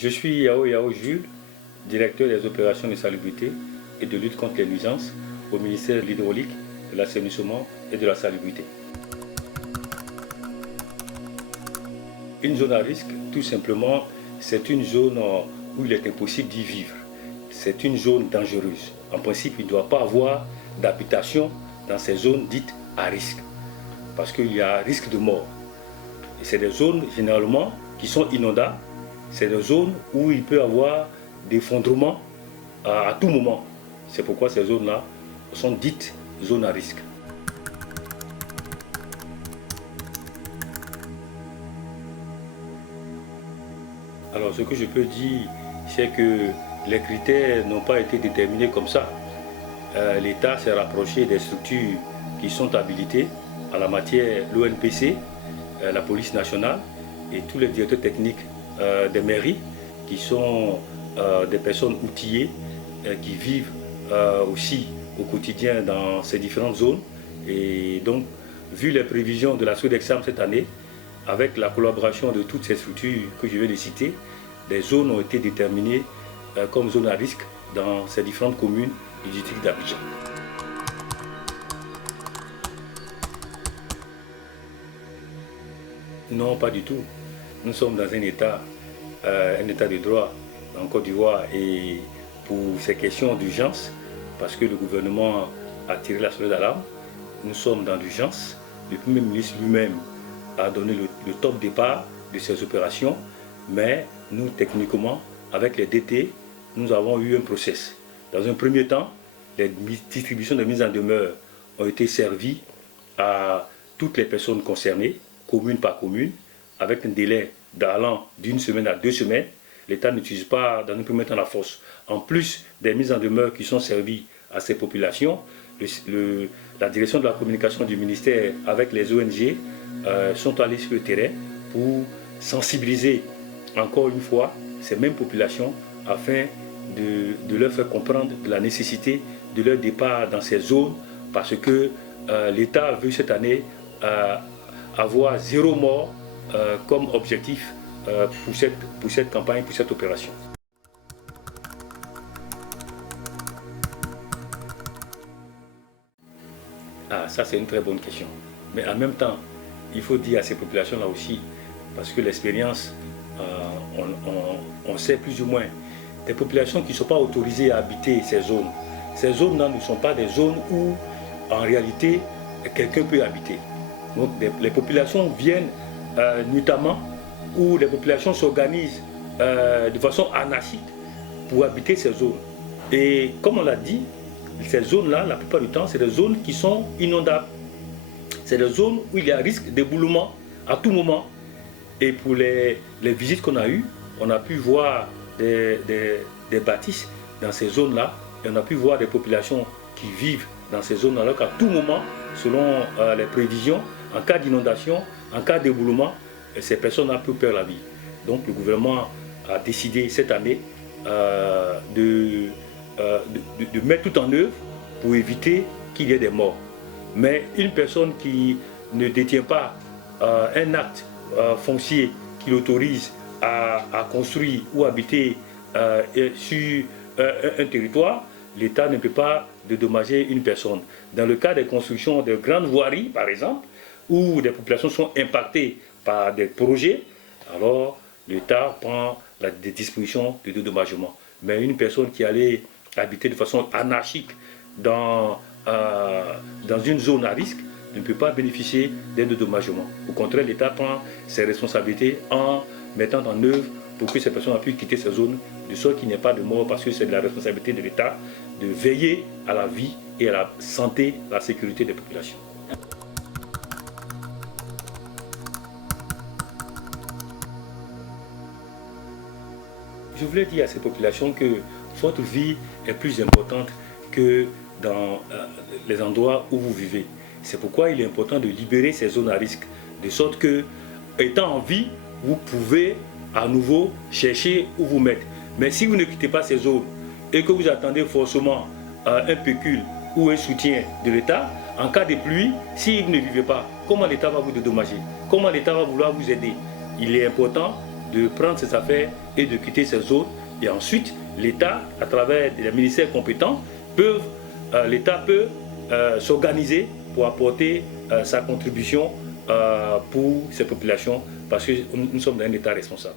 Je suis Yao Yao Jules, directeur des opérations de salubrité et de lutte contre les nuisances au ministère de l'Hydraulique, de l'Assainissement et de la Salubrité. Une zone à risque, tout simplement, c'est une zone où il est impossible d'y vivre. C'est une zone dangereuse. En principe, il ne doit pas avoir d'habitation dans ces zones dites à risque, parce qu'il y a risque de mort. Et c'est des zones généralement qui sont inondables. C'est des zones où il peut y avoir des effondrements à tout moment. C'est pourquoi ces zones-là sont dites zones à risque. Alors ce que je peux dire, c'est que les critères n'ont pas été déterminés comme ça. L'État s'est rapproché des structures qui sont habilitées en la matière, l'ONPC, la police nationale et tous les directeurs techniques des mairies qui sont des personnes outillées qui vivent aussi au quotidien dans ces différentes zones. Et donc, vu les prévisions de la SODEXAM cette année, avec la collaboration de toutes ces structures que je viens de citer, des zones ont été déterminées comme zones à risque dans ces différentes communes du district d'Abidjan. Non, pas du tout. Nous sommes dans un état de droit en Côte d'Ivoire et pour ces questions d'urgence, parce que le gouvernement a tiré la sonnette d'alarme, nous sommes dans l'urgence. Le Premier ministre lui-même a donné le top départ de ces opérations, mais nous, techniquement, avec les DT, nous avons eu un process. Dans un premier temps, les distributions de mise en demeure ont été servies à toutes les personnes concernées, commune par commune, avec un délai allant d'une semaine à 2 semaines. L'État n'utilise pas dans un premier temps la force. En plus des mises en demeure qui sont servies à ces populations, la direction de la communication du ministère avec les ONG sont allés sur le terrain pour sensibiliser encore une fois ces mêmes populations afin de leur faire comprendre de la nécessité de leur départ dans ces zones parce que l'État veut cette année avoir 0 mort comme objectif pour cette campagne, pour cette opération. Ah, ça c'est une très bonne question. Mais en même temps, il faut dire à ces populations-là aussi, parce que l'expérience, on sait plus ou moins, des populations qui ne sont pas autorisées à habiter ces zones. Ces zones-là ne sont pas des zones où, en réalité, quelqu'un peut habiter. Donc les populations viennent notamment où les populations s'organisent de façon anarchique pour habiter ces zones. Et comme on l'a dit, ces zones-là, la plupart du temps, c'est des zones qui sont inondables. C'est des zones où il y a risque d'éboulement à tout moment. Et pour les visites qu'on a eues, on a pu voir des bâtisses dans ces zones-là et on a pu voir des populations qui vivent dans ces zones alors qu'à tout moment, selon les prévisions, en cas d'inondation, en cas d'éboulement, ces personnes peuvent perdre la vie. Donc le gouvernement a décidé cette année de mettre tout en œuvre pour éviter qu'il y ait des morts. Mais une personne qui ne détient pas un acte foncier qui l'autorise à construire ou habiter sur un territoire, l'État ne peut pas dédommager une personne. Dans le cas des constructions de grandes voiries, par exemple, où des populations sont impactées par des projets, alors l'État prend des dispositions de dédommagement. Mais une personne qui allait habiter de façon anarchique dans une zone à risque ne peut pas bénéficier d'un dédommagement. Au contraire, l'État prend ses responsabilités en mettant en œuvre pour que ces personnes puissent quitter ces zones, de sorte qu'il n'y ait pas de mort, parce que c'est de la responsabilité de l'État de veiller à la vie et à la santé, à la sécurité des populations. Je voulais dire à ces populations que votre vie est plus importante que dans les endroits où vous vivez. C'est pourquoi il est important de libérer ces zones à risque, de sorte que, étant en vie, vous pouvez à nouveau chercher où vous mettre. Mais si vous ne quittez pas ces zones et que vous attendez forcément un pécule ou un soutien de l'État, en cas de pluie, si vous ne vivez pas, comment l'État va vous dédommager? Comment l'État va vouloir vous aider? Il est important de prendre ses affaires et de quitter ces zones. Et ensuite, l'État, à travers les ministères compétents, l'État peut s'organiser pour apporter sa contribution pour ces populations, parce que nous sommes dans un État responsable.